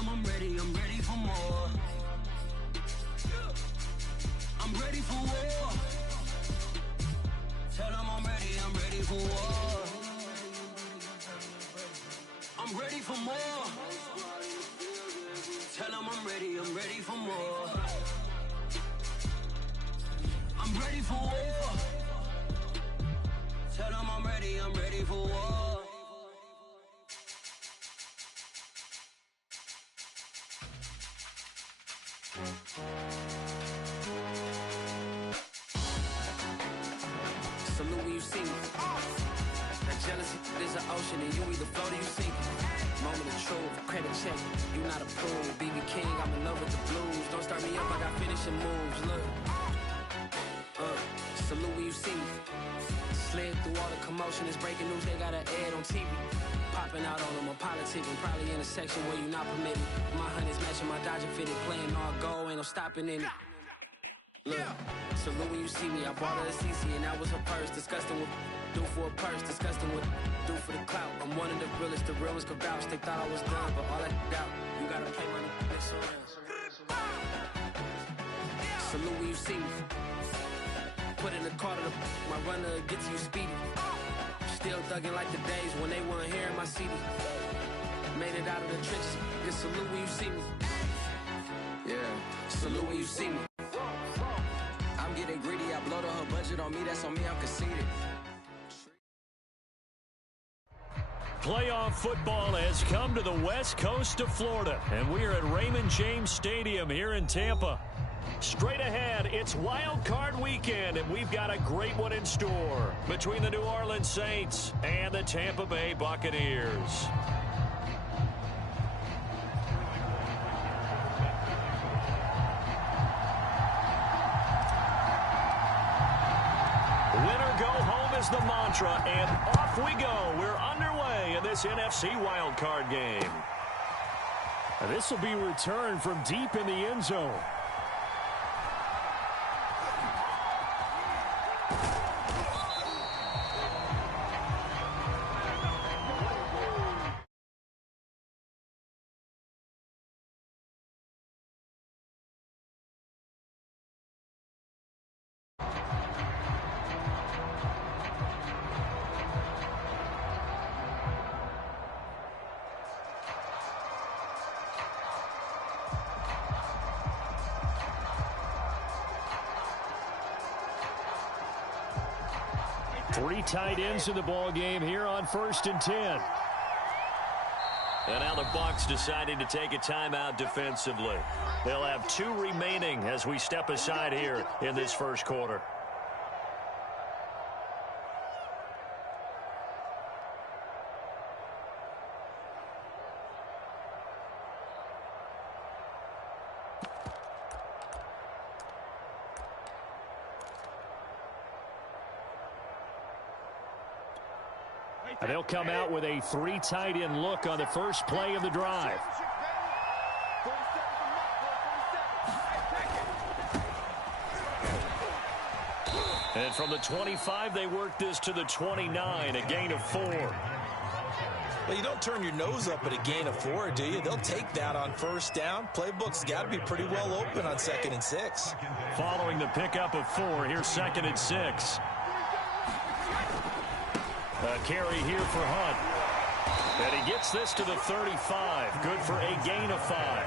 them I'm ready for more. I'm ready for war. Tell them I'm ready for war. I'm ready for more. Tell them I'm ready for more. I'm ready for war. Tell them I'm ready for war. Salute when you see me. That jealousy is an ocean and you either float or you sink. Moment of truth, credit check, you not approved. BB King, I'm in love with the blues. Don't start me up, I got finishing moves, look. Salute when you see me. Slid through all the commotion, it's breaking news, they got an ad on TV. Popping out on them, I'm politicking, probably in a section where you not permitted. My honey's matching my Dodger fitted, playing all gold, ain't no stopping in it. Look, salute when you see me, I bought her a CC and that was her purse. Disgusting with do for a purse, disgusting with do for the clout. I'm one of the realest, the realest could vouch. They thought I was done, but all that doubt, you gotta play my next around. Salute when you see me. Put in the car to my runner gets you speedy. Still thugging like the days when they weren't here in my CD. Made it out of the trenches. Just salute when you see me. Yeah, salute when you see me. I'm getting greedy. I blow the whole budget on me. That's on me. I'm conceited. Playoff football has come to the west coast of Florida, and we are at Raymond James Stadium here in Tampa. Straight ahead, it's Wild Card Weekend, and we've got a great one in store between the New Orleans Saints and the Tampa Bay Buccaneers. Winner go home is the mantra, and off we go. We're underway in this NFC Wild Card game. This will be returned from deep in the end zone. Three tight ends in the ball game here on 1st and 10. And now the Bucs deciding to take a timeout defensively. They'll have 2 remaining as we step aside here in this first quarter. They'll come out with a 3 tight end look on the first play of the drive. And from the 25, they work this to the 29, a gain of 4. Well, you don't turn your nose up at a gain of 4, do you? They'll take that on first down. Playbook's got to be pretty well open on 2nd and 6. Following the pickup of 4, here's 2nd and 6. A carry here for Hunt. And he gets this to the 35. Good for a gain of 5.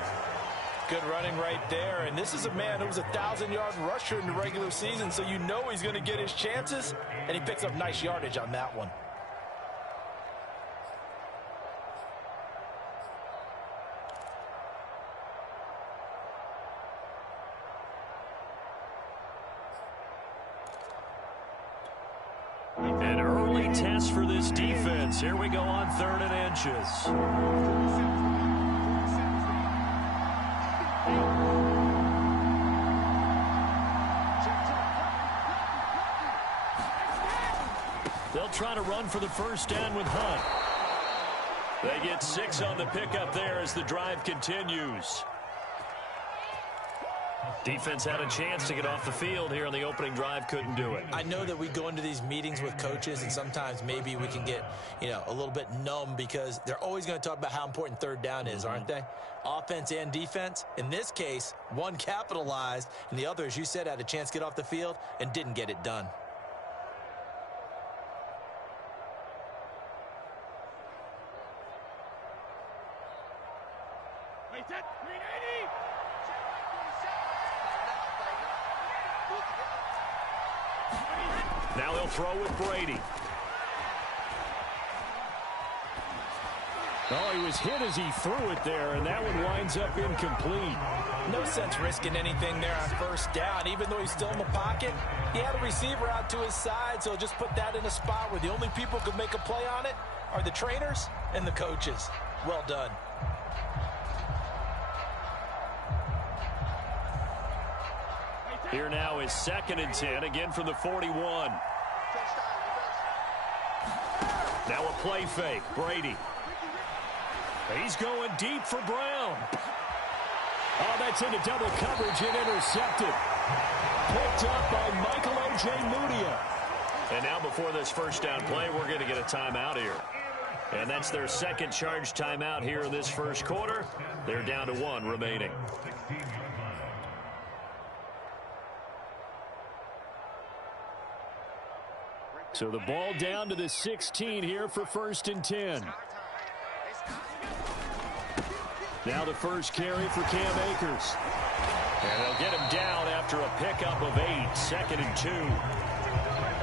Good running right there. And this is a man who was a 1,000-yard rusher in the regular season, so you know he's going to get his chances. And he picks up nice yardage on that one. An early test for this defense. Here we go on 3rd and inches. They'll try to run for the first down with Hunt. They get 6 on the pickup there as the drive continues. Defense had a chance to get off the field here on the opening drive, couldn't do it. I know that we go into these meetings with coaches, and sometimes maybe we can get, a little bit numb because they're always going to talk about how important third down is, aren't they? Offense and defense. In this case, one capitalized, and the other, as you said, had a chance to get off the field and didn't get it done. Now he'll throw with Brady. Oh, he was hit as he threw it there, and that one winds up incomplete. No sense risking anything there on first down. Even though he's still in the pocket, he had a receiver out to his side, so just put that in a spot where the only people who could make a play on it are the trainers and the coaches. Well done. Here now is 2nd and 10, again from the 41. Now a play fake, Brady. He's going deep for Brown. Oh, that's into double coverage and intercepted. Picked up by Michael Ojemudia. And now before this first down play, we're going to get a timeout here. And that's their second charge timeout here in this first quarter. They're down to 1 remaining. So the ball down to the 16 here for 1st and 10. Now the first carry for Cam Akers. And they'll get him down after a pickup of 8, 2nd and 2.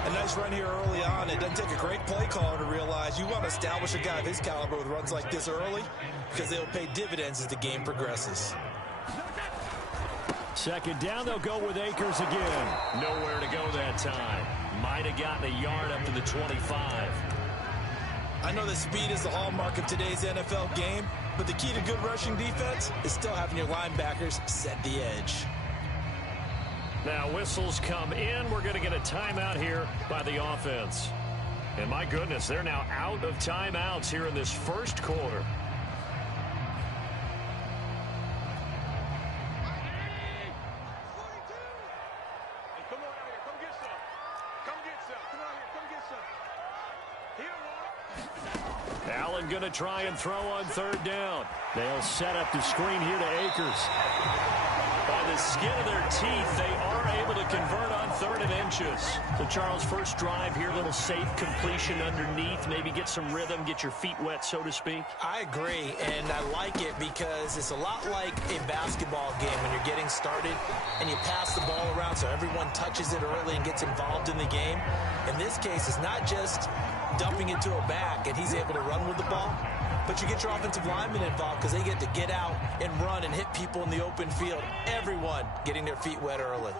A nice run here early on. It doesn't take a great play caller to realize you want to establish a guy of his caliber with runs like this early because they'll pay dividends as the game progresses. 2nd down, they'll go with Akers again. Nowhere to go that time. Might have gotten a yard up to the 25. I know that speed is the hallmark of today's NFL game, but the key to good rushing defense is still having your linebackers set the edge. Now whistles come in. We're going to get a timeout here by the offense. And my goodness, they're now out of timeouts here in this first quarter. Allen going to try and throw on 3rd down. They'll set up the screen here to Akers. By the skin of their teeth, they are able to convert on 3rd and inches. So, Charles, first drive here, little safe completion underneath. Maybe get some rhythm, get your feet wet, so to speak. I agree, and I like it because it's a lot like a basketball game when you're getting started and you pass the ball around so everyone touches it early and gets involved in the game. In this case, it's not just dumping it to a back and he's able to run with the ball, but you get your offensive linemen involved because they get to get out and run and hit people in the open field. Everyone getting their feet wet early.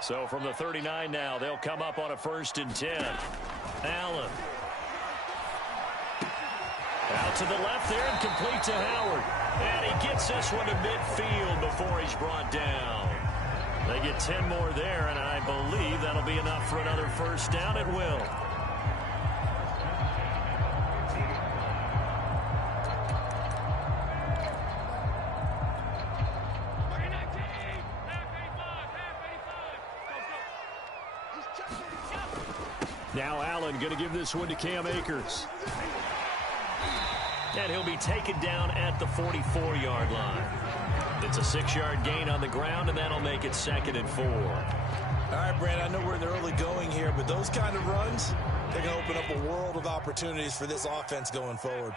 So from the 39 now, they'll come up on a 1st and 10. Allen. Out to the left there and complete to Howard. And he gets this one to midfield before he's brought down. They get 10 more there, and I believe that'll be enough for another first down. It will. Now Allen going to give this one to Cam Akers. And he'll be taken down at the 44-yard line. It's a 6-yard gain on the ground, and that'll make it 2nd and 4. All right, Brand, I know we're in the early going here, but those kind of runs, they're going to open up a world of opportunities for this offense going forward.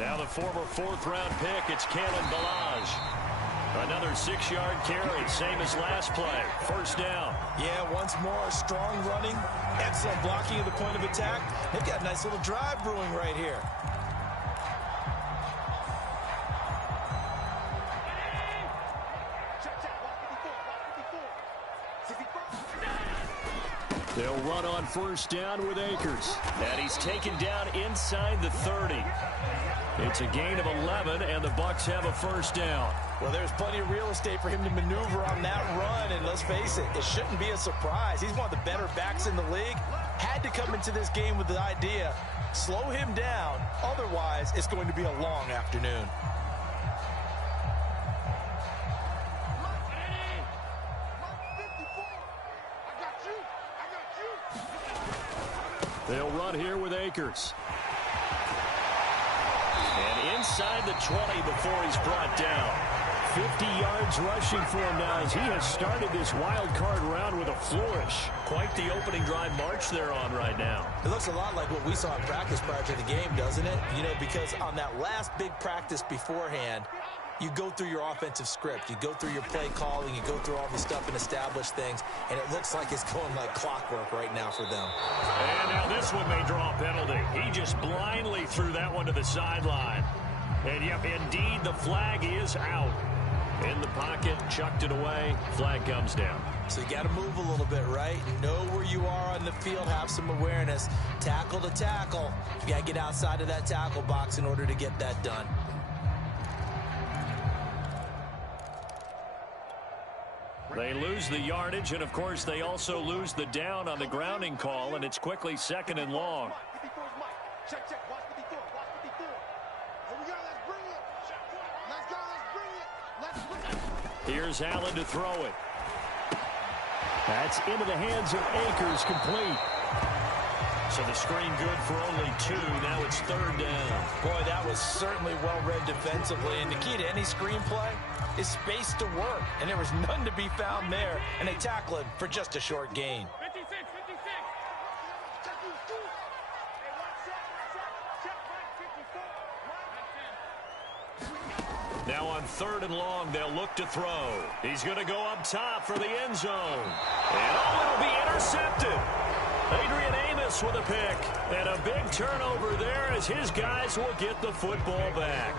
Now the former 4th-round pick, it's Kalen Ballage. Another 6-yard carry, same as last play. First down. Yeah, once more, strong running, excellent blocking at the point of attack. They've got a nice little drive brewing right here. They'll run on first down with Akers. And he's taken down inside the 30. It's a gain of 11, and the Bucs have a first down. Well, there's plenty of real estate for him to maneuver on that run, and let's face it, it shouldn't be a surprise. He's one of the better backs in the league. Had to come into this game with the idea, slow him down, otherwise it's going to be a long afternoon. They'll run here with Akers. And inside the 20 before he's brought down. 50 yards rushing for him now as he has started this wild card round with a flourish. Quite the opening drive march they're on right now. It looks a lot like what we saw in practice prior to the game, doesn't it? You know, because on that last big practice beforehand, you go through your offensive script. You go through your play calling. You go through all the stuff and establish things. And it looks like it's going like clockwork right now for them. And now this one may draw a penalty. He just blindly threw that one to the sideline. And, yep, indeed, the flag is out. In the pocket, chucked it away. Flag comes down. So you got to move a little bit, right? Know where you are on the field. Have some awareness. Tackle to tackle. You got to get outside of that tackle box in order to get that done. They lose the yardage, and, of course, they also lose the down on the grounding call, and it's quickly 2nd and long. Check, check. Watch 54. Watch 54. Here we go. Let's bring it. Let's go. Let's bring it. Let's bring it. Here's Allen to throw it. That's into the hands of Akers, complete. So the screen good for only 2. Now it's 3rd down. Boy, that was certainly well read defensively. And the key to any screenplay is space to work. And there was none to be found there. And they tackle it for just a short gain. 56. Now on 3rd and long, they'll look to throw. He's going to go up top for the end zone. And it'll be intercepted. Adrian Amos with a pick. And a big turnover there as his guys will get the football back.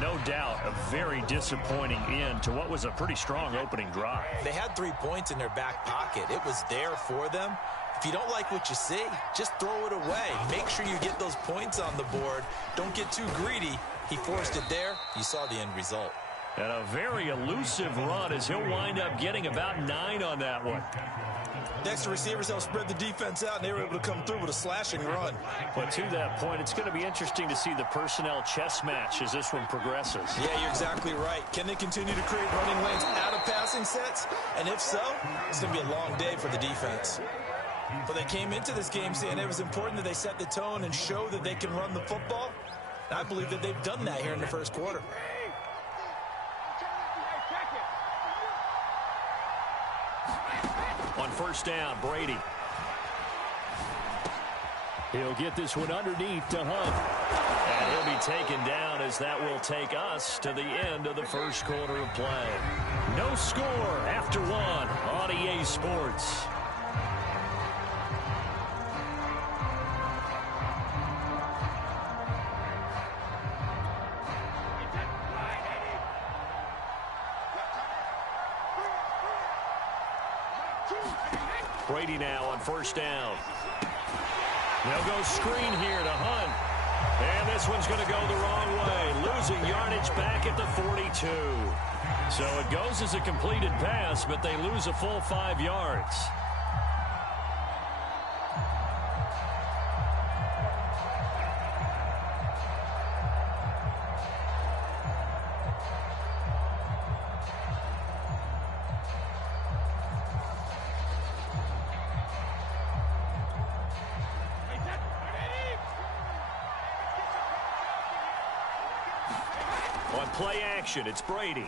No doubt, a very disappointing end to what was a pretty strong opening drive. They had 3 points in their back pocket. It was there for them. If you don't like what you see, just throw it away. Make sure you get those points on the board. Don't get too greedy. He forced it there. You saw the end result. And a very elusive run as he'll wind up getting about 9 on that one. Next to receivers, they'll spread the defense out, and they were able to come through with a slashing run. But to that point, it's going to be interesting to see the personnel chess match as this one progresses. Yeah, you're exactly right. Can they continue to create running lanes out of passing sets? And if so, it's going to be a long day for the defense. But they came into this game saying it was important that they set the tone and show that they can run the football. And I believe that they've done that here in the first quarter. On first down, Brady. He'll get this one underneath to Hunt. And he'll be taken down as that will take us to the end of the first quarter of play. No score after 1 on EA Sports. Brady now on first down. They'll go screen here to Hunt. And this one's going to go the wrong way. Losing yardage back at the 42. So it goes as a completed pass, but they lose a full 5 yards. On play action, it's Brady.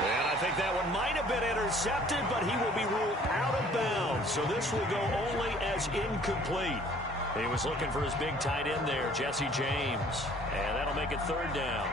And I think that one might have been intercepted, but he will be ruled out of bounds. So this will go only as incomplete. He was looking for his big tight end there, Jesse James. And that'll make it 3rd down.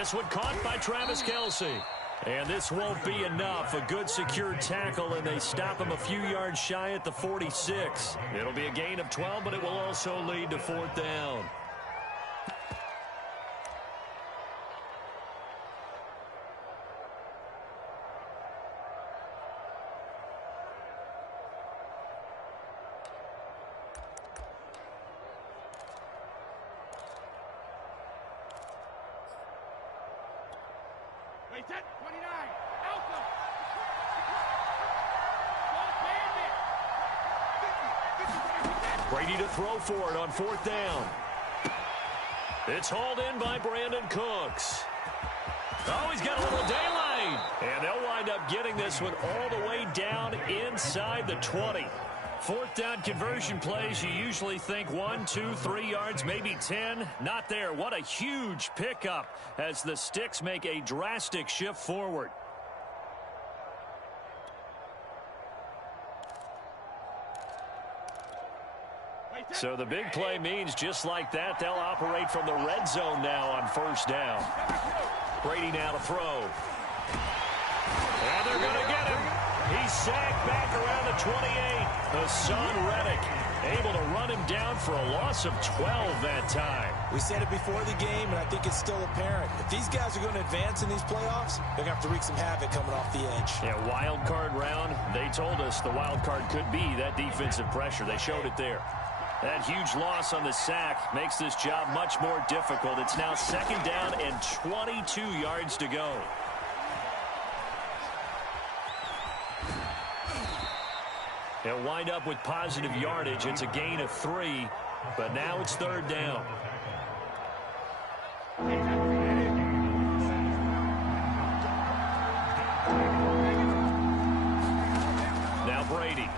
this one caught by Travis Kelce. And this won't be enough. A good secure tackle, and they stop him a few yards shy at the 46. It'll be a gain of 12, but it will also lead to 4th down. Wait, 10, 29, Alpha. Brady to throw for it on 4th down. It's hauled in by Brandon Cooks. Oh, he's got a little daylight. And they'll wind up getting this one all the way down inside the 20. 4th down conversion plays, you usually think 1, 2, 3 yards, maybe 10. Not there. What a huge pickup as the Sticks make a drastic shift forward. So the big play means just like that, they'll operate from the red zone now on 1st down. Brady now to throw. And they're going to get him. He's sacked back around the 28. Hassan Reddick able to run him down for a loss of 12 that time. We said it before the game, and I think it's still apparent. If these guys are going to advance in these playoffs, they're going to have to wreak some havoc coming off the edge. Yeah, wild card round. They told us the wild card could be that defensive pressure. They showed it there. That huge loss on the sack makes this job much more difficult. It's now 2nd down and 22 yards to go. They'll wind up with positive yardage. It's a gain of 3, but now it's 3rd down. Now Brady.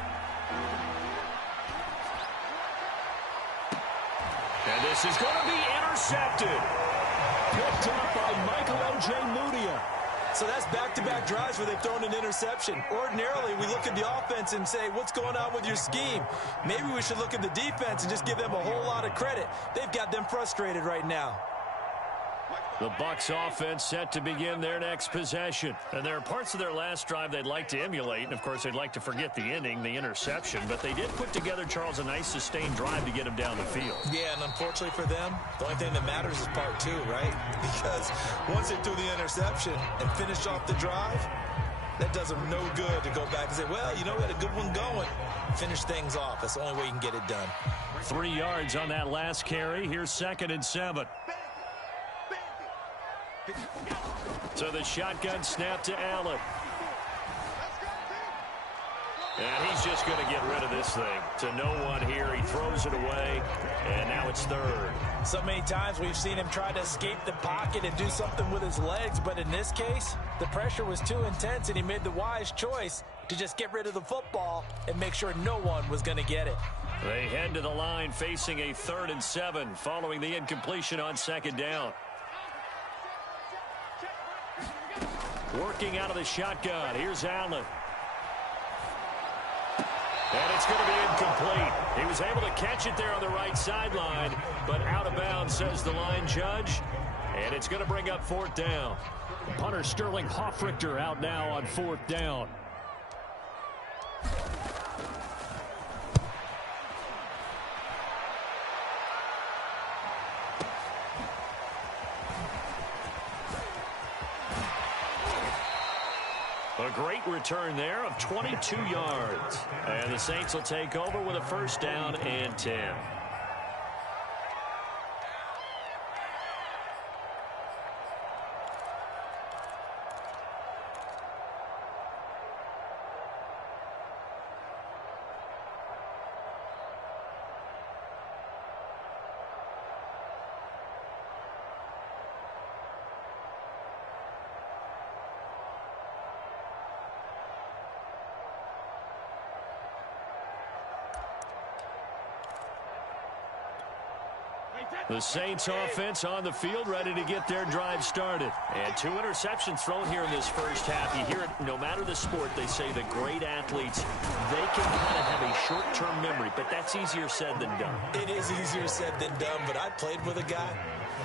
And this is going to be intercepted. Picked up by Michael O.J. Mudia. So that's back-to-back drives where they've thrown an interception. Ordinarily, we look at the offense and say, what's going on with your scheme? Maybe we should look at the defense and just give them a whole lot of credit. They've got them frustrated right now. The Bucs offense set to begin their next possession. And there are parts of their last drive they'd like to emulate. And, of course, they'd like to forget the inning, the interception. But they did put together, Charles, a nice sustained drive to get them down the field. Yeah, and unfortunately for them, the only thing that matters is part 2, right? Because once they threw the interception and finished off the drive, that does them no good to go back and say, well, you know, we had a good one going. Finish things off. That's the only way you can get it done. 3 yards on that last carry. Here's 2nd and 7. So the shotgun snap to Allen. And he's just going to get rid of this thing. To no one here. He throws it away. And now it's 3rd. So many times we've seen him try to escape the pocket and do something with his legs. But in this case, the pressure was too intense, and he made the wise choice to just get rid of the football and make sure no one was going to get it. They head to the line facing a 3rd and 7 following the incompletion on 2nd down. Working out of the shotgun. Here's Allen. And it's going to be incomplete. He was able to catch it there on the right sideline, but out of bounds, says the line judge. And it's going to bring up 4th down. Punter Sterling Hoffrichter out now on 4th down. A great return there of 22 yards. And the Saints will take over with a 1st down and 10. The Saints offense on the field, ready to get their drive started. And 2 interceptions thrown here in this first half. You hear it, no matter the sport, they say the great athletes, they can kind of have a short-term memory, but that's easier said than done. It is easier said than done, but I played with a guy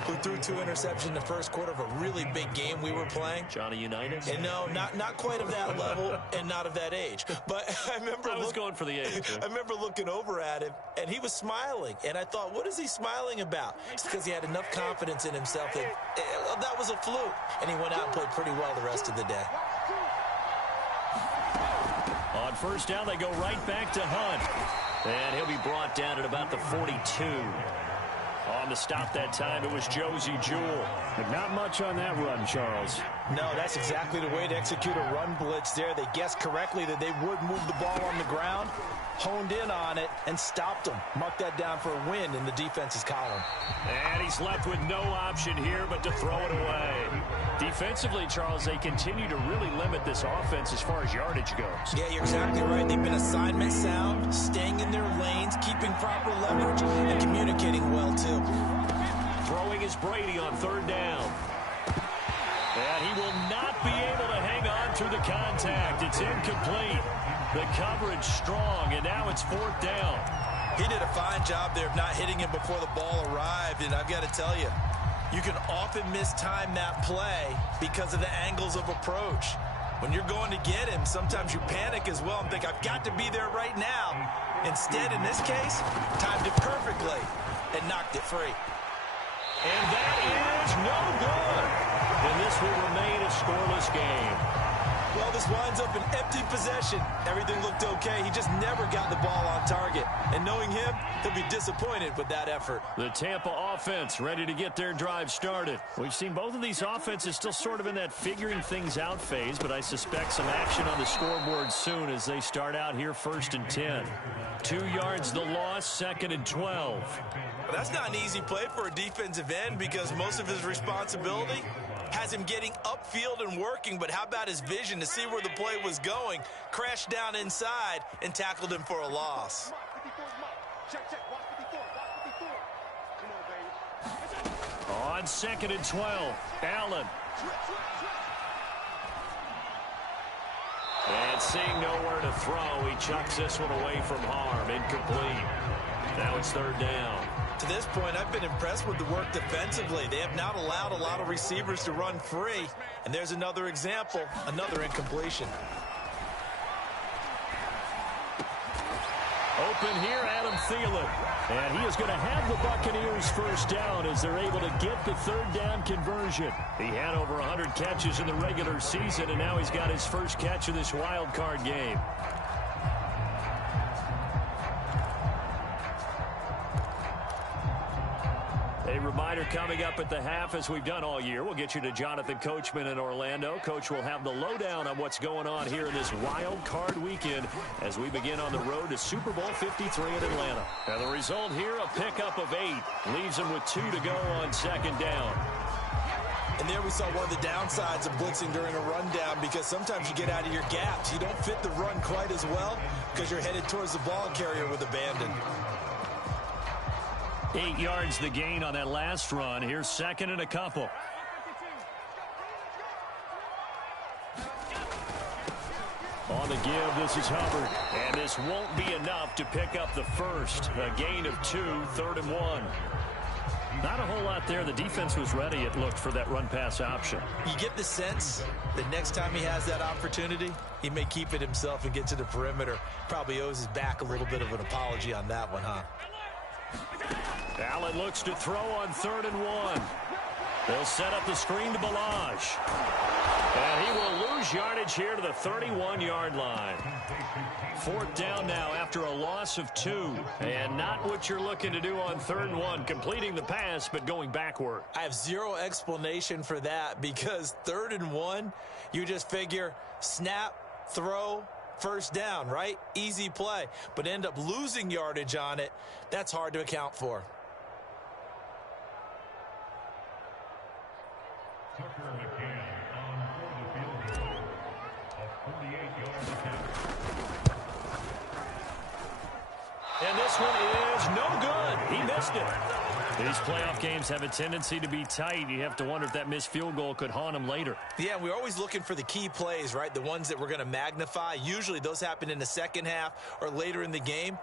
who threw 2 interceptions in the first quarter of a really big game we were playing. Johnny Unitas? And no, not quite of that level and not of that age. But I was going for the age. I remember looking over at him, and he was smiling. And I thought, what is he smiling about? It's because he had enough confidence in himself that that was a fluke. And he went out and played pretty well the rest of the day. On first down, they go right back to Hunt. And he'll be brought down at about the 42. On the stop that time, it was Josie Jewell. But not much on that run, Charles. No, that's exactly the way to execute a run blitz there. They guessed correctly that they would move the ball on the ground, honed in on it, and stopped them. Mark that down for a win in the defense's column. And he's left with no option here but to throw it away. Defensively, Charles, they continue to really limit this offense as far as yardage goes. Yeah, you're exactly right. They've been assignment sound, staying in their lanes, keeping proper leverage, and communicating well, too. Throwing is Brady on third down. And he will not be able to hang on through the contact. It's incomplete. The coverage strong, and now it's fourth down. He did a fine job there of not hitting him before the ball arrived, and I've got to tell you, you can often mistime that play because of the angles of approach. When you're going to get him, sometimes you panic as well and think, I've got to be there right now. Instead, in this case, timed it perfectly and knocked it free. And that is no good. And this will remain a scoreless game. Well, this winds up an empty possession. Everything looked okay. He just never got the ball on target. And knowing him, he'll be disappointed with that effort. The Tampa offense ready to get their drive started. We've seen both of these offenses still sort of in that figuring things out phase, but I suspect some action on the scoreboard soon as they start out here 1st and 10. 2 yards the loss, 2nd and 12. Well, that's not an easy play for a defensive end because most of his responsibility has him getting upfield and working, but how about his vision to see where the play was going, crashed down inside, and tackled him for a loss. On 2nd and 12, Allen. And seeing nowhere to throw, he chucks this one away from harm, incomplete. Now it's 3rd down. To this point, I've been impressed with the work defensively. They have not allowed a lot of receivers to run free. And there's another example, another incompletion. Open here, Adam Thielen. And he is going to have the Buccaneers first down as they're able to get the 3rd down conversion. He had over 100 catches in the regular season, and now he's got his first catch of this wild card game. A reminder coming up at the half, as we've done all year. We'll get you to Jonathan Coachman in Orlando. Coach will have the lowdown on what's going on here in this wild card weekend as we begin on the road to Super Bowl 53 in Atlanta. And the result here, a pickup of 8. Leaves them with 2 to go on 2nd down. And there we saw one of the downsides of blitzing during a rundown because sometimes you get out of your gaps. You don't fit the run quite as well because you're headed towards the ball carrier with abandon. 8 yards the gain on that last run. Here's 2nd and a couple. On the give, this is Hubbard. And this won't be enough to pick up the first. A gain of 2, 3rd and 1. Not a whole lot there. The defense was ready, it looked, for that run-pass option. You get the sense that next time he has that opportunity, he may keep it himself and get to the perimeter. Probably owes his back a little bit of an apology on that one, huh? Allen looks to throw on 3rd and 1. They'll set up the screen to Balaj. And he will lose yardage here to the 31-yard line. 4th down now after a loss of 2. And not what you're looking to do on 3rd and 1, completing the pass but going backward. I have zero explanation for that because 3rd and 1, you just figure snap, throw, 1st down, right? Easy play. But end up losing yardage on it. That's hard to account for. And this one is no good. He missed it. These playoff games have a tendency to be tight. You have to wonder if that missed field goal could haunt him later. Yeah, we're always looking for the key plays, right? The ones that we're going to magnify. Usually those happen in the second half or later in the game.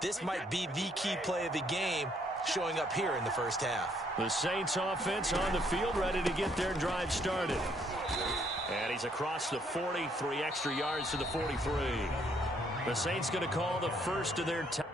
This might be the key play of the game showing up here in the first half. The Saints offense on the field, ready to get their drive started. And he's across the 40, 3 extra yards to the 43. The Saints going to call the first of their time.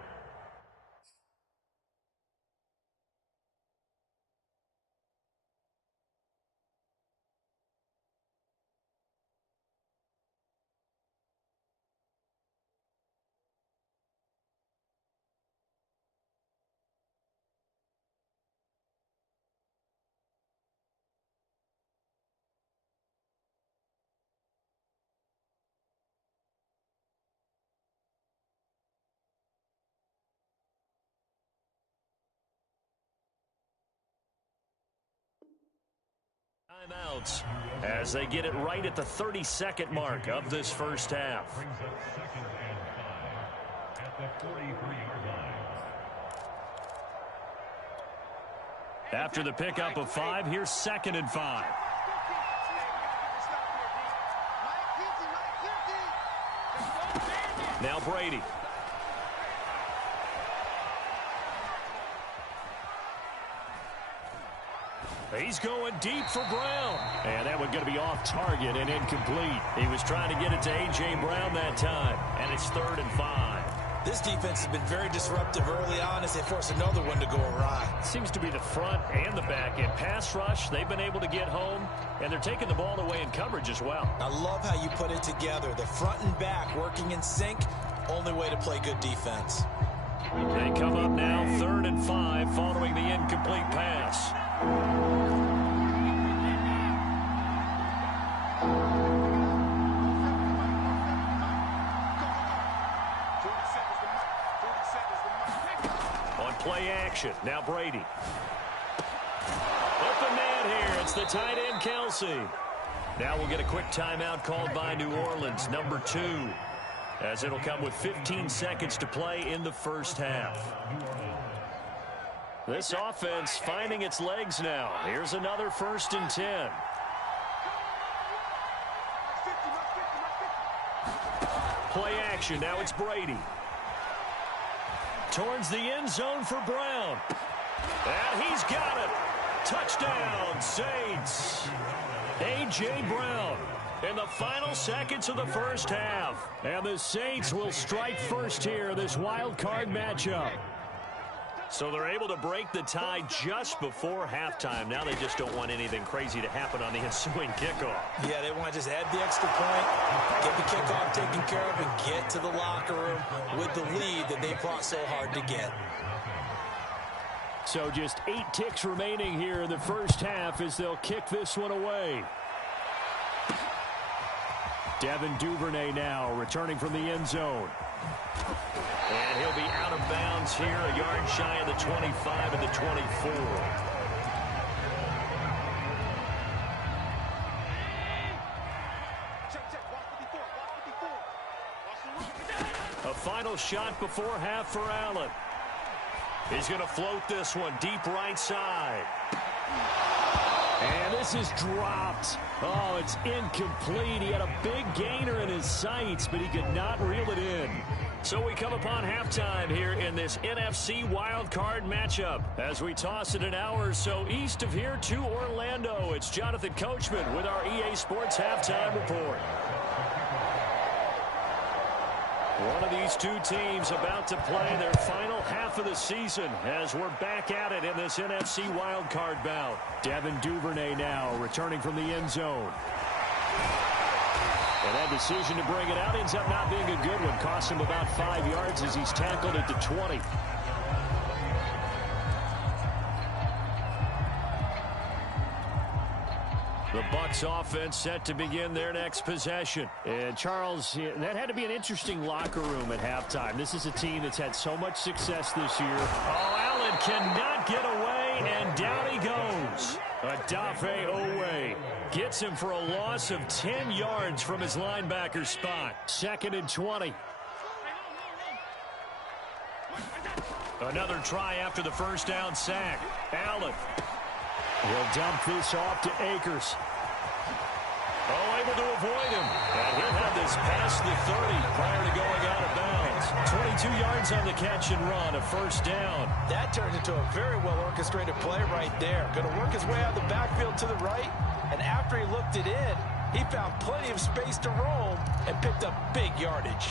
Timeouts as they get it right at the 32nd mark of this first half. After the pickup of 5, here's 2nd and 5. Now Brady. He's going deep for Brown. And that one going to be off target and incomplete. He was trying to get it to A.J. Brown that time. And it's 3rd and 5. This defense has been very disruptive early on as they force another one to go awry. Seems to be the front and the back end. Pass rush, they've been able to get home. And they're taking the ball away in coverage as well. I love how you put it together. The front and back working in sync. Only way to play good defense. They come up now 3rd and 5 following the incomplete pass. On play action, now Brady. Open man here, it's the tight end Kelsey. Now we'll get a quick timeout called by New Orleans, number 2. As it'll come with 15 seconds to play in the first half. This offense finding its legs now. Here's another 1st and 10. Play action. Now it's Brady. Towards the end zone for Brown. And he's got it. Touchdown, Saints. A.J. Brown in the final seconds of the first half. And the Saints will strike first here in this wild card matchup. So they're able to break the tie just before halftime. Now they just don't want anything crazy to happen on the ensuing kickoff. Yeah, they want to just add the extra point, get the kickoff taken care of, and get to the locker room with the lead that they fought so hard to get. So just 8 ticks remaining here in the first half as they'll kick this one away. Devin Duvernay now returning from the end zone. And he'll be out of bounds here, a yard shy of the 25 and the 24. A final shot before half for Allen. He's going to float this one deep right side. And this is dropped. Oh, it's incomplete. He had a big gainer in his sights, but he could not reel it in. So we come upon halftime here in this NFC wildcard matchup. As we toss it an hour or so east of here to Orlando, it's Jonathan Coachman with our EA Sports Halftime Report. One of these two teams about to play their final half of the season as we're back at it in this NFC wildcard bout. Devin Duvernay now returning from the end zone. And that decision to bring it out ends up not being a good one. Cost him about 5 yards as he's tackled at the 20. The Bucs offense set to begin their next possession. And Charles, that had to be an interesting locker room at halftime. This is a team that's had so much success this year. Oh, Allen cannot get away, and down he goes. Odafe Owe gets him for a loss of 10 yards from his linebacker spot. 2nd and 20. Another try after the first down sack. Allen. He'll dump this off to Akers. Oh, able to avoid him. And he'll have is past the 30 prior to going out of bounds. 22 yards on the catch and run, a first down. That turned into a very well-orchestrated play right there. Going to work his way out of the backfield to the right, and after he looked it in, he found plenty of space to roam and picked up big yardage.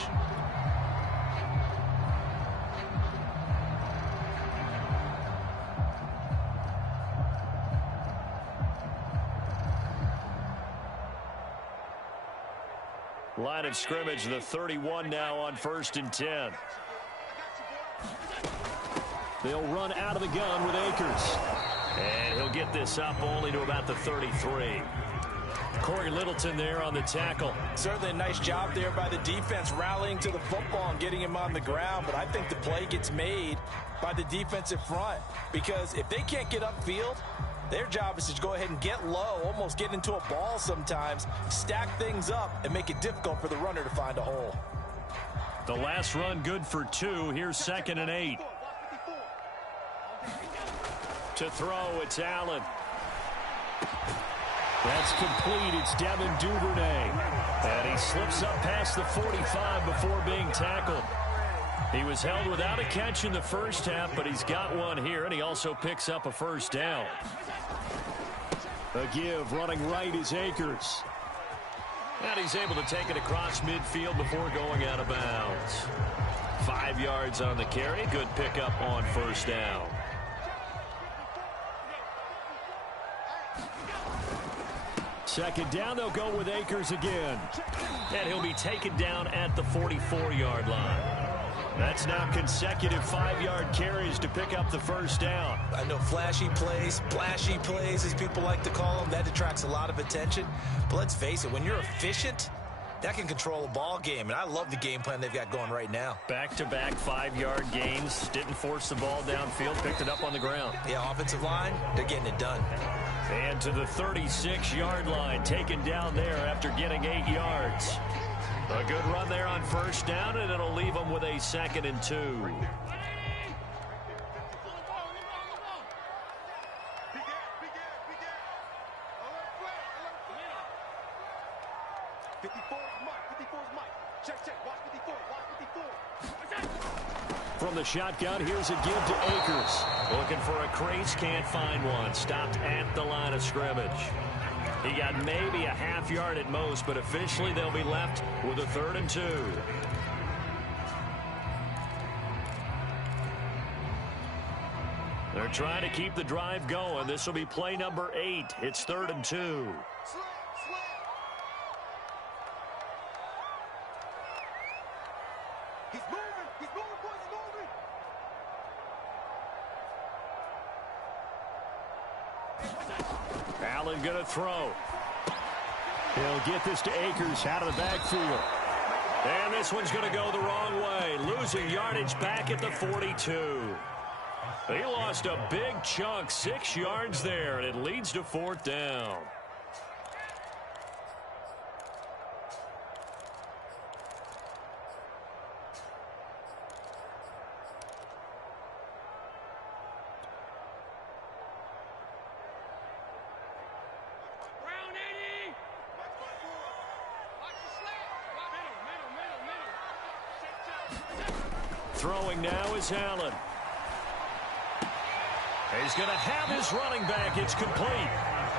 Line of scrimmage, the 31 now on 1st and 10. They'll run out of the gun with Akers. And he'll get this up only to about the 33. Corey Littleton there on the tackle. Certainly a nice job there by the defense rallying to the football and getting him on the ground. But I think the play gets made by the defensive front, because if they can't get upfield, their job is to go ahead and get low, almost get into a ball sometimes, stack things up, and make it difficult for the runner to find a hole. The last run good for 2. Here's 2nd and 8. To throw, it's Allen. That's complete. It's Devin Duvernay. And he slips up past the 45 before being tackled. He was held without a catch in the first half, but he's got one here, and he also picks up a first down. A give, running right is Akers. And he's able to take it across midfield before going out of bounds. 5 yards on the carry. Good pickup on first down. Second down, they'll go with Akers again. And he'll be taken down at the 44-yard line. That's now consecutive 5-yard carries to pick up the first down. I know flashy plays, splashy plays, as people like to call them, that attracts a lot of attention. But let's face it, when you're efficient, that can control a ball game. And I love the game plan they've got going right now. Back-to-back 5-yard gains. Didn't force the ball downfield. Picked it up on the ground. Yeah, offensive line, they're getting it done. And to the 36-yard line. Taken down there after getting 8 yards. A good run there on first down, and it'll leave them with a 2nd and 2. From the shotgun, here's a give to Akers. Looking for a crease, can't find one. Stopped at the line of scrimmage. He got maybe a half yard at most, but officially they'll be left with a 3rd and 2. They're trying to keep the drive going. This will be play number 8. It's 3rd and 2. Allen going to throw. He'll get this to Akers out of the backfield. And this one's going to go the wrong way. Losing yardage back at the 42. He lost a big chunk, 6 yards there, and it leads to 4th down. Throwing now is Allen. He's going to have his running back. It's complete.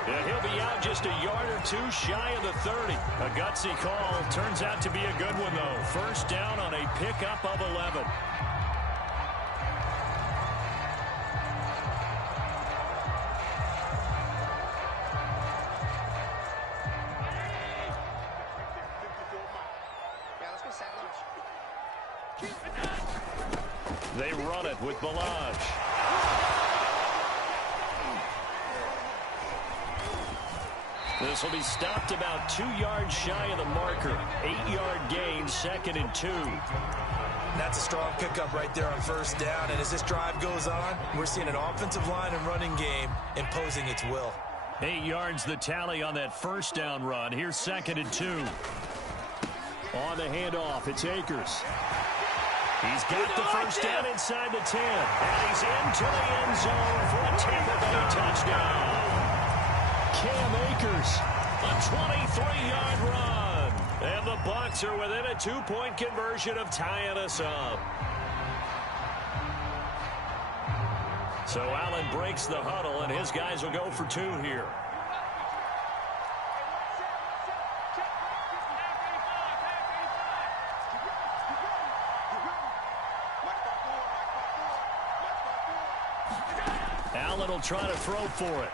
Yeah, he'll be out just a yard or 2 shy of the 30. A gutsy call. Turns out to be a good one, though. First down on a pickup of 11. They run it with Balaj. This will be stopped about 2 yards shy of the marker. 8-yard gain, 2nd and 2. That's a strong pickup right there on first down. And as this drive goes on, we're seeing an offensive line and running game imposing its will. 8 yards the tally on that first down run. Here's 2nd and 2. On the handoff, it's Akers. He's got the first down inside the 10. And he's into the end zone for a Tampa Bay touchdown. Cam Akers, a 23-yard run. And the Bucs are within a 2-point conversion of tying us up. So Allen breaks the huddle, and his guys will go for 2 here. Allen will try to throw for it.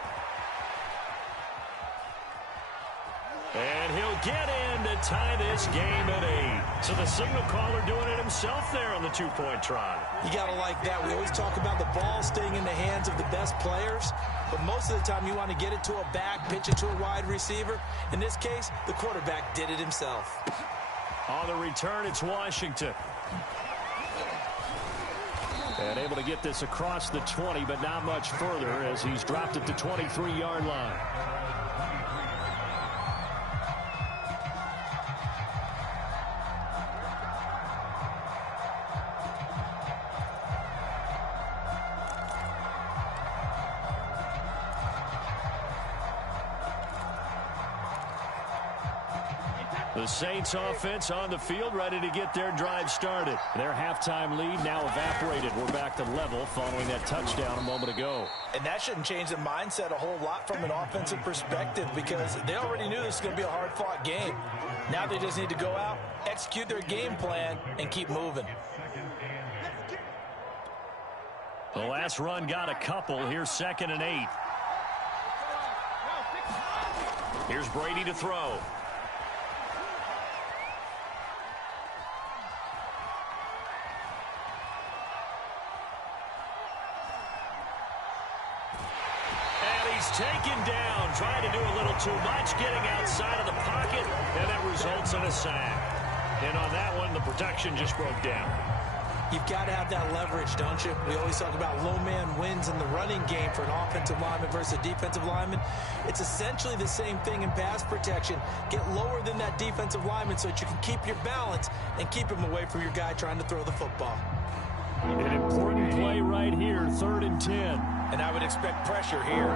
And he'll get in to tie this game at 8. So the signal caller doing it himself there on the 2-point try. You got to like that. We always talk about the ball staying in the hands of the best players, but most of the time you want to get it to a back, pitch it to a wide receiver. In this case, the quarterback did it himself. On the return, it's Washington. And able to get this across the 20, but not much further as he's dropped it to 23-yard line. The Saints offense on the field, ready to get their drive started. Their halftime lead now evaporated. We're back to level following that touchdown a moment ago. And that shouldn't change the mindset a whole lot from an offensive perspective because they already knew this was going to be a hard-fought game. Now they just need to go out, execute their game plan, and keep moving. The last run got a couple. Here's 2nd and 8. Here's Brady to throw. Taken down, trying to do a little too much, getting outside of the pocket, and that results in a sack. And on that one, the protection just broke down. You've got to have that leverage, don't you? We always talk about low man wins in the running game for an offensive lineman versus a defensive lineman. It's essentially the same thing in pass protection. Get lower than that defensive lineman so that you can keep your balance and keep him away from your guy trying to throw the football. An important play right here, 3rd and 10. And I would expect pressure here.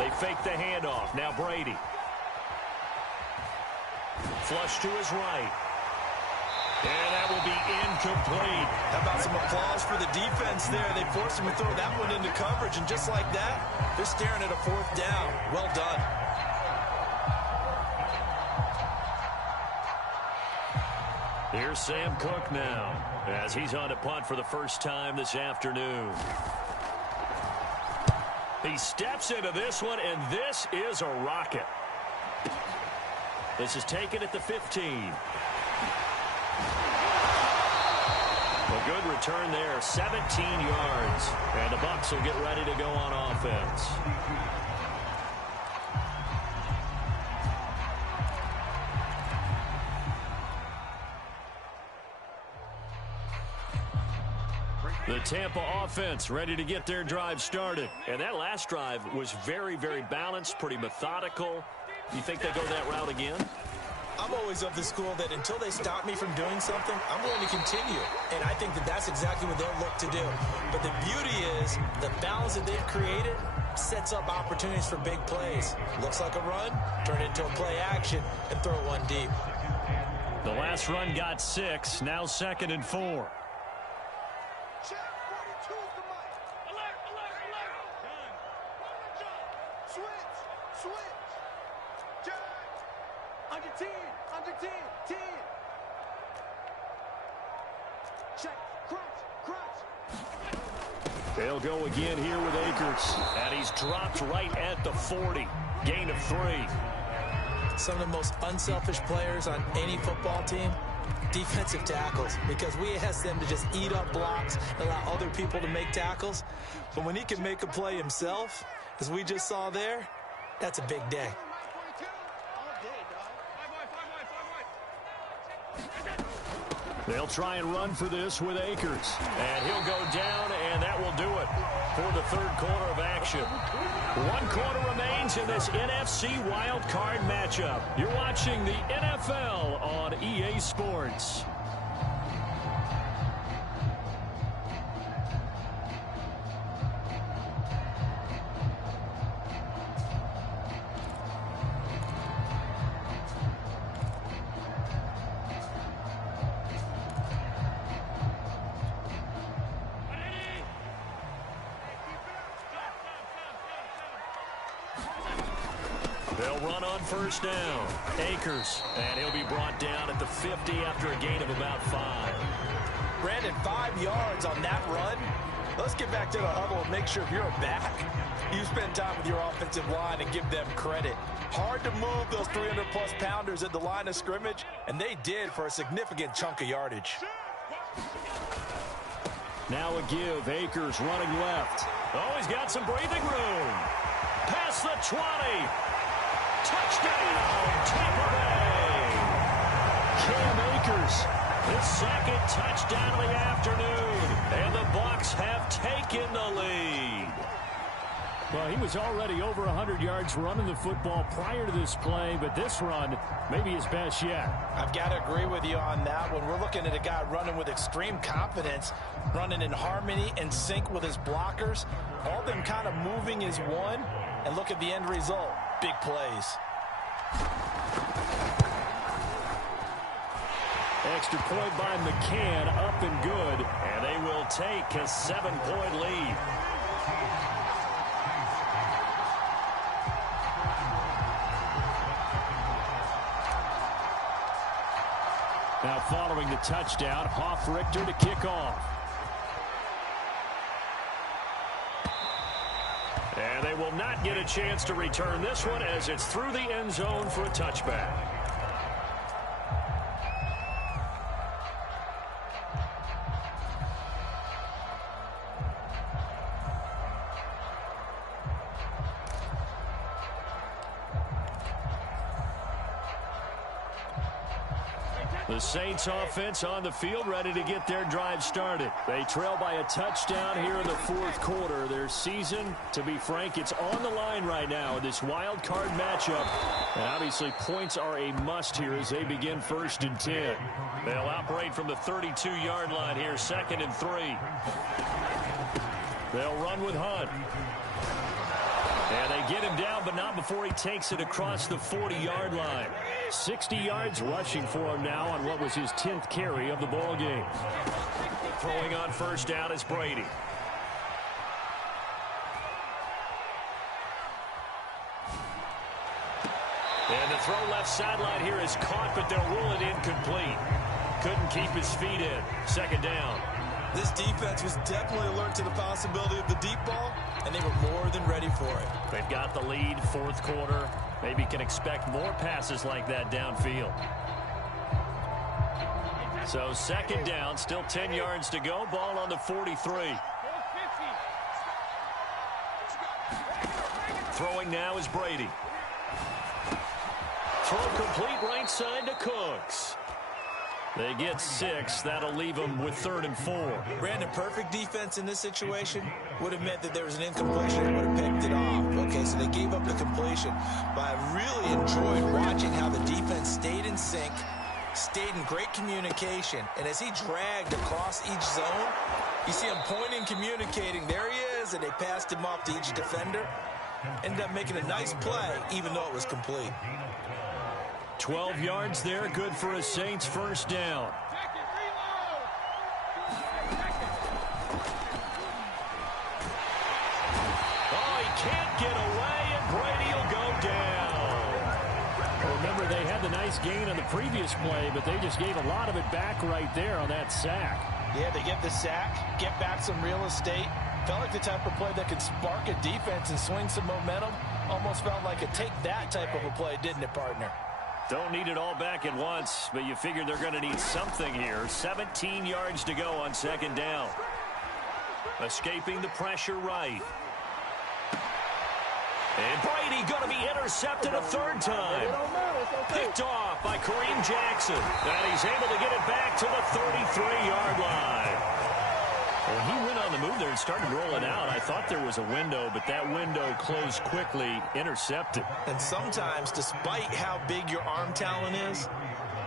They fake the handoff. Now Brady. Flush to his right. And that will be incomplete. How about some applause for the defense there? They forced him to throw that one into coverage, and just like that, they're staring at a 4th down. Well done. Here's Sam Cook now as he's on to punt for the first time this afternoon. He steps into this one, and this is a rocket. This is taken at the 15. A good return there, 17 yards. And the Bucs will get ready to go on offense. The Tampa offense ready to get their drive started. And that last drive was very, very balanced, pretty methodical. You think they go that route again? I'm always of the school that until they stop me from doing something, I'm going to continue. And I think that that's exactly what they'll look to do. But the beauty is the balance that they've created sets up opportunities for big plays. Looks like a run, turn it into a play action, and throw one deep. The last run got 6, now 2nd and 4. Check, 42 is the mic. Alert, alert, alert. Switch, switch. Check. Under 10, under 10, 10. Check, crunch, crunch. They'll go again here with Akers. And he's dropped right at the 40. Gain of 3. Some of the most unselfish players on any football team, defensive tackles, because we ask them to just eat up blocks and allow other people to make tackles. But when he can make a play himself, as we just saw there, that's a big day. They'll try and run for this with Akers. And he'll go down, and that will do it for the third quarter of action. 1 quarter remains in this NFC Wild Card matchup. You're watching the NFL on EA Sports. They'll run on first down. Akers, and he'll be brought down at the 50 after a gain of about 5. Brandon, 5 yards on that run. Let's get back to the huddle and make sure if you're a back, you spend time with your offensive line and give them credit. Hard to move those 300-plus pounders at the line of scrimmage, and they did for a significant chunk of yardage. Now a give. Akers running left. Oh, he's got some breathing room. Past the 20. Touchdown, Tampa Bay. Cam Akers, his second touchdown of the afternoon. And the Bucs have taken the lead. Well, he was already over 100 yards running the football prior to this play, but this run may be his best yet. I've got to agree with you on that one. We're looking at a guy running with extreme confidence, running in harmony and sync with his blockers. All them kind of moving as one, and look at the end result. Big plays. Extra point by McCann, up and good. And they will take a 7-point lead. Now following the touchdown, Hoff-Richter to kick off. And they will not get a chance to return this one as it's through the end zone for a touchback. The Saints offense on the field ready to get their drive started. They trail by a touchdown here in the fourth quarter. Their season, to be frank, it's on the line right now in this wild card matchup. And obviously points are a must here as they begin 1st and 10. They'll operate from the 32-yard line here, 2nd and 3. They'll run with Hunt. And they get him down, but not before he takes it across the 40-yard line. 60 yards rushing for him now on what was his 10th carry of the ball game. Throwing on first down is Brady. And the throw left sideline here is caught, but they'll rule it incomplete. Couldn't keep his feet in. 2nd down. This defense was definitely alert to the possibility of the deep ball, and they were more than ready for it. They've got the lead, fourth quarter. Maybe can expect more passes like that downfield. So 2nd down, still 10 yards to go. Ball on the 43. Throwing now is Brady. Throw complete right side to Cooks. They get 6. That'll leave them with 3rd and 4. Brandon, perfect defense in this situation would have meant that there was an incompletion and would have picked it off. Okay, so they gave up the completion. But I really enjoyed watching how the defense stayed in sync, stayed in great communication. And as he dragged across each zone, you see him pointing, communicating. There he is, and they passed him off to each defender. Ended up making a nice play, even though it was complete. 12 yards there, good for a Saints 1st down. Oh, he can't get away, and Brady will go down. Remember, they had the nice gain on the previous play, but they just gave a lot of it back right there on that sack. Yeah, they get the sack, get back some real estate. Felt like the type of play that could spark a defense and swing some momentum. Almost felt like a take that type of a play, didn't it, partner? Don't need it all back at once, but you figure they're going to need something here. 17 yards to go on 2nd down. Escaping the pressure right. And Brady going to be intercepted a 3rd time. Picked off by Kareem Jackson. And he's able to get it back to the 33-yard line. Well, he went on the move there and started rolling out. I thought there was a window, but that window closed quickly, intercepted. And sometimes, despite how big your arm talent is,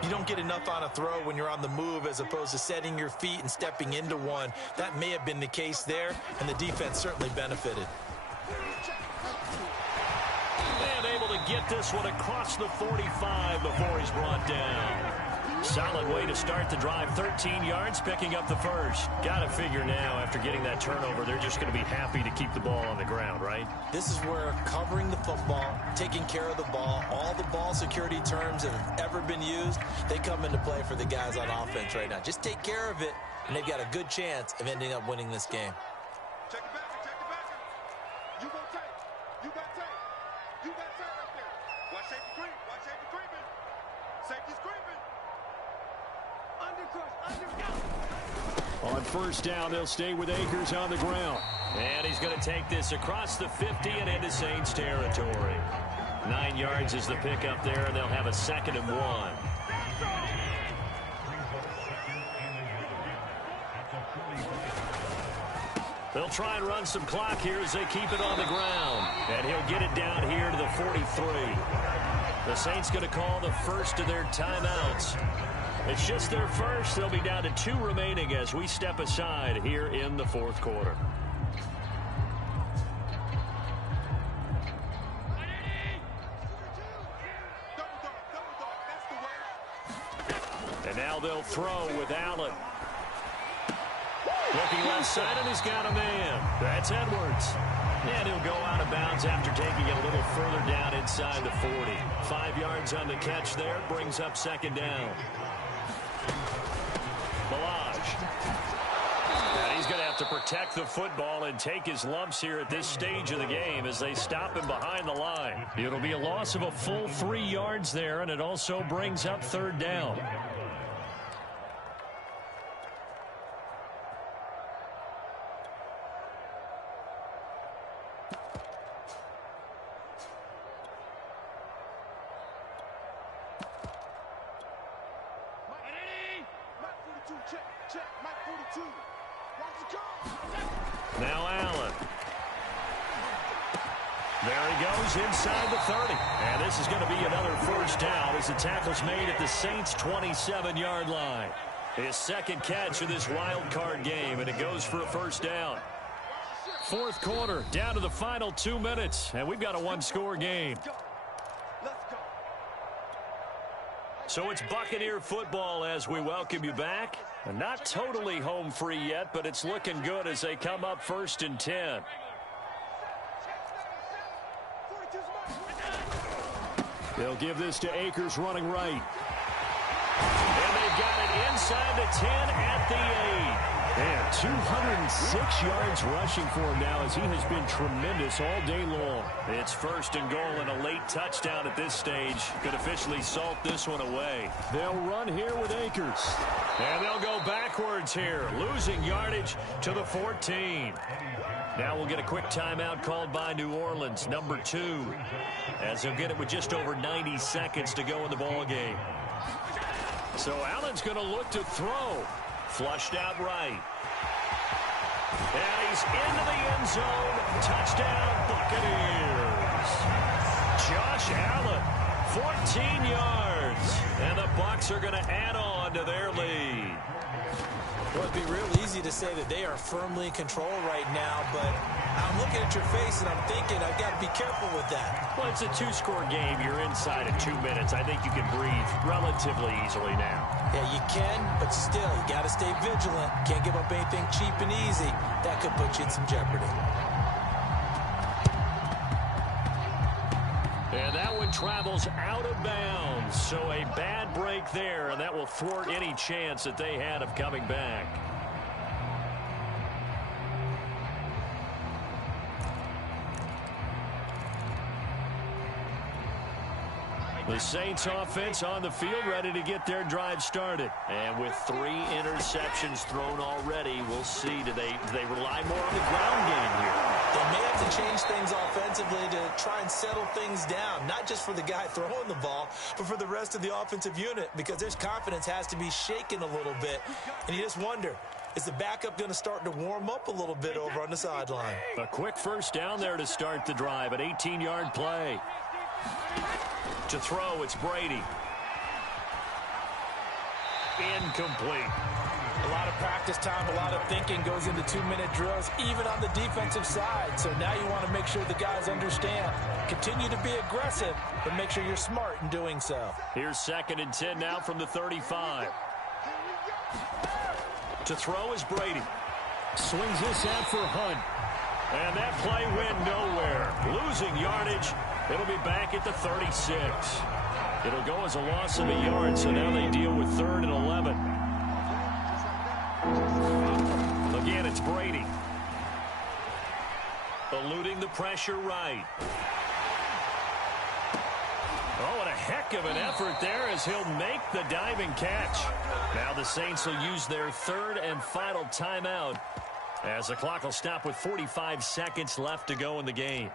you don't get enough on a throw when you're on the move as opposed to setting your feet and stepping into one. That may have been the case there, and the defense certainly benefited. And able to get this one across the 45 before he's brought down. Solid way to start the drive. 13 yards, picking up the first. Got to figure now, after getting that turnover, they're just going to be happy to keep the ball on the ground, right? This is where covering the football, taking care of the ball, all the ball security terms that have ever been used, they come into play for the guys on offense right now. Just take care of it, and they've got a good chance of ending up winning this game. Check it back. You go take. You got take. You got take right there. Watch safety creep. Watch safety creeping. Safety's creeping. On first down, they'll stay with Akers on the ground. And he's going to take this across the 50 and into Saints territory. 9 yards is the pickup there, and they'll have a 2nd and 1. They'll try and run some clock here as they keep it on the ground. And he'll get it down here to the 43. The Saints going to call the first of their timeouts. It's just their first. They'll be down to 2 remaining as we step aside here in the 4th quarter. And now they'll throw with Allen. Looking left side, and he's got a man. That's Edwards. And he'll go out of bounds after taking it a little further down inside the 40. 5 yards on the catch there. Brings up 2nd down. Balaj. And he's going to have to protect the football and take his lumps here at this stage of the game as they stop him behind the line. It'll be a loss of a full 3 yards there, and it also brings up 3rd down. Now Allen. There he goes inside the 30. And this is going to be another 1st down as the tackle's made at the Saints' 27-yard line. His 2nd catch of this wild card game, and it goes for a 1st down. 4th quarter, down to the final 2 minutes, and we've got a 1-score game. So it's Buccaneer football as we welcome you back. And not totally home free yet, but it's looking good as they come up 1st and 10. They'll give this to Akers running right. And they've got it inside the 10 at the 8. And 206 yards rushing for him now as he has been tremendous all day long. It's 1st and goal and a late touchdown at this stage. Could officially salt this one away. They'll run here with Akers. And they'll go backwards here, losing yardage to the 14. Now we'll get a quick timeout called by New Orleans, number 2, as they'll get it with just over 90 seconds to go in the ball game. So Allen's going to look to throw. Flushed out right. And he's into the end zone. Touchdown, Buccaneers. Josh Allen, 14 yards. And the Bucs are going to add on to their lead. Well, it'd be real easy to say that they are firmly in control right now, but I'm looking at your face and I'm thinking I've got to be careful with that. Well, it's a 2-score game. You're inside of 2 minutes. I think you can breathe relatively easily now. Yeah, you can, but still, you got to stay vigilant. Can't give up anything cheap and easy. That could put you in some jeopardy. And that one travels out of bounds. So a bad break there, and that will thwart any chance that they had of coming back. The Saints offense on the field ready to get their drive started. And with 3 interceptions thrown already, we'll see. Do they rely more on the ground game here? They may have to change things offensively to try and settle things down, not just for the guy throwing the ball, but for the rest of the offensive unit, because their confidence has to be shaken a little bit. And you just wonder, is the backup going to start to warm up a little bit over on the sideline? A quick 1st down there to start the drive, an 18-yard play. To throw, it's Brady. Incomplete. A lot of practice time, a lot of thinking goes into 2-minute drills, even on the defensive side. So now you want to make sure the guys understand. Continue to be aggressive, but make sure you're smart in doing so. Here's 2nd and 10 now from the 35. To throw is Brady. Swings this out for Hunt. And that play went nowhere. Losing yardage. It'll be back at the 36. It'll go as a loss of a yard, so now they deal with 3rd and 11. Again, it's Brady. Eluding the pressure right. Oh, and a heck of an effort there as he'll make the diving catch. Now the Saints will use their 3rd and final timeout as the clock will stop with 45 seconds left to go in the game.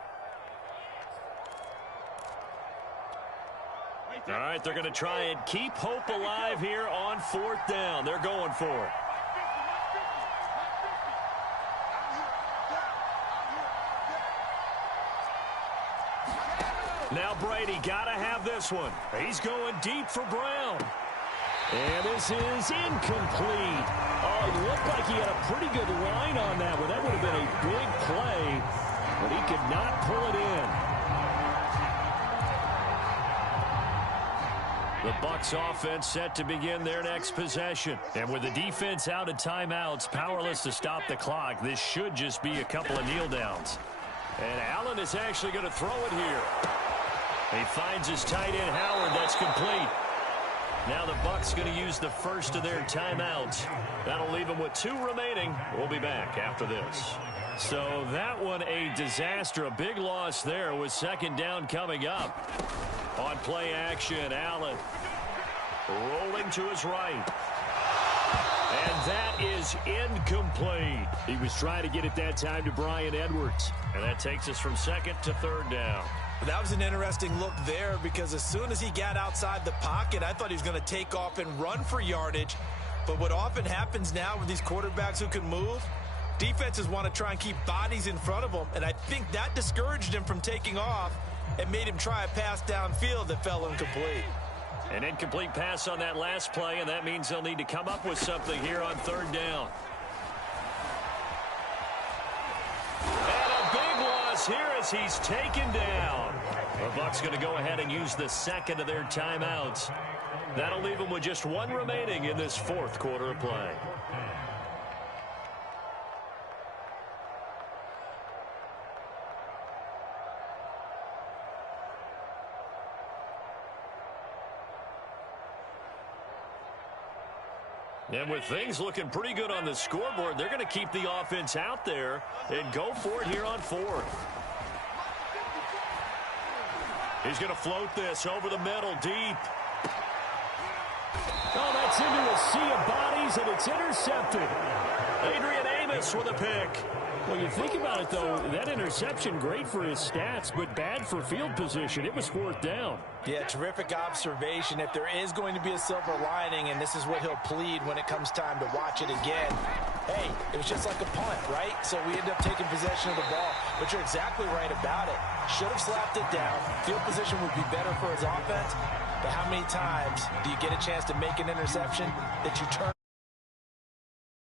All right, they're going to try and keep hope alive here on 4th down. They're going for it. Now Brady got to have this one. He's going deep for Brown. And this is incomplete. Oh, it looked like he had a pretty good line on that one. That would have been a big play, but he could not pull it in. The Bucs offense set to begin their next possession. And with the defense out of timeouts, powerless to stop the clock, this should just be a couple of kneel downs. And Allen is actually going to throw it here. He finds his tight end, Howard. That's complete. Now the Bucs going to use the first of their timeouts. That'll leave them with 2 remaining. We'll be back after this. So that one a disaster. A big loss there with 2nd down coming up. On play action, Allen rolling to his right. And that is incomplete. He was trying to get it that time to Bryan Edwards. And that takes us from 2nd to 3rd down. That was an interesting look there because as soon as he got outside the pocket, I thought he was going to take off and run for yardage. But what often happens now with these quarterbacks who can move, defenses want to try and keep bodies in front of them. And I think that discouraged him from taking off and made him try a pass downfield that fell incomplete. An incomplete pass on that last play, and that means they'll need to come up with something here on 3rd down. And a big loss here as he's taken down. The Bucs going to go ahead and use the 2nd of their timeouts. That'll leave them with just 1 remaining in this 4th quarter of play. And with things looking pretty good on the scoreboard, they're going to keep the offense out there and go for it here on 4th. He's going to float this over the middle, deep. Oh, that's into a sea of bodies, and it's intercepted. Adrian Amos with a pick. Well, you think about it, though, that interception, great for his stats, but bad for field position. It was 4th down. Yeah, terrific observation. If there is going to be a silver lining, and this is what he'll plead when it comes time to watch it again, hey, it was just like a punt, right? So we end up taking possession of the ball. But you're exactly right about it. Should have slapped it down. Field position would be better for his offense. But how many times do you get a chance to make an interception that you turn